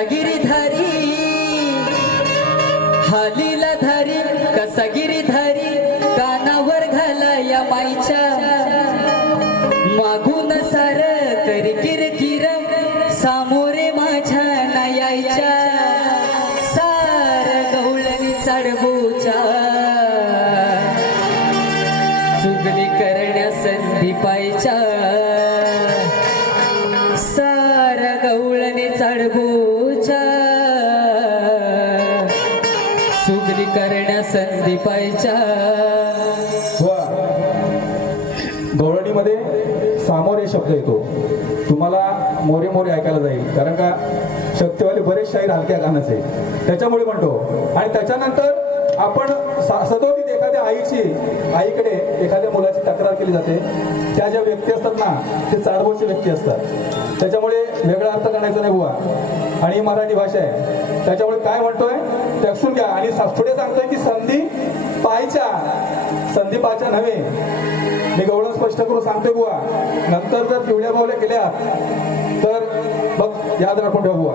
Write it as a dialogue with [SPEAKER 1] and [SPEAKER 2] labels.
[SPEAKER 1] कसा गिरीधारी हालीला धारी कसा कानावर घाला या माईच्या मागून सार करी किरकिर सामोरे माझ्या नयाच्या सार गवळणी चढबूच्या. चुगली करण्या संधी पायच्या करण्या
[SPEAKER 2] गवळणीमध्ये सामोरे शब्द येतो. तुम्हाला मोरे मोरे ऐकायला जाईल. कारण का शक्तीवाले बरेच शाहीर हलक्या कानाचे. त्याच्यामुळे म्हणतो. आणि त्याच्यानंतर आपण सा- सदोदित एखाद्या आईची आईकडे एखाद्या मुलाची तक्रार केली जाते. त्या ज्या व्यक्ती असतात ना ते चाडबोचे व्यक्ती असतात. त्याच्यामुळे वेगळा अर्थ करण्याचा नाही बुवा. आणि ही मराठी भाषा आहे. त्याच्यामुळे काय म्हणतोय? ते घ्या. आणि पुढे सांगतोय की संधी पाहायच्या. संधी पाहायच्या नव्हे. मी गवळण स्पष्ट करून सांगतोय बुवा. नंतर जर पिवळ्या बावल्या केल्या तर बघ याद राखून ठेव बुवा.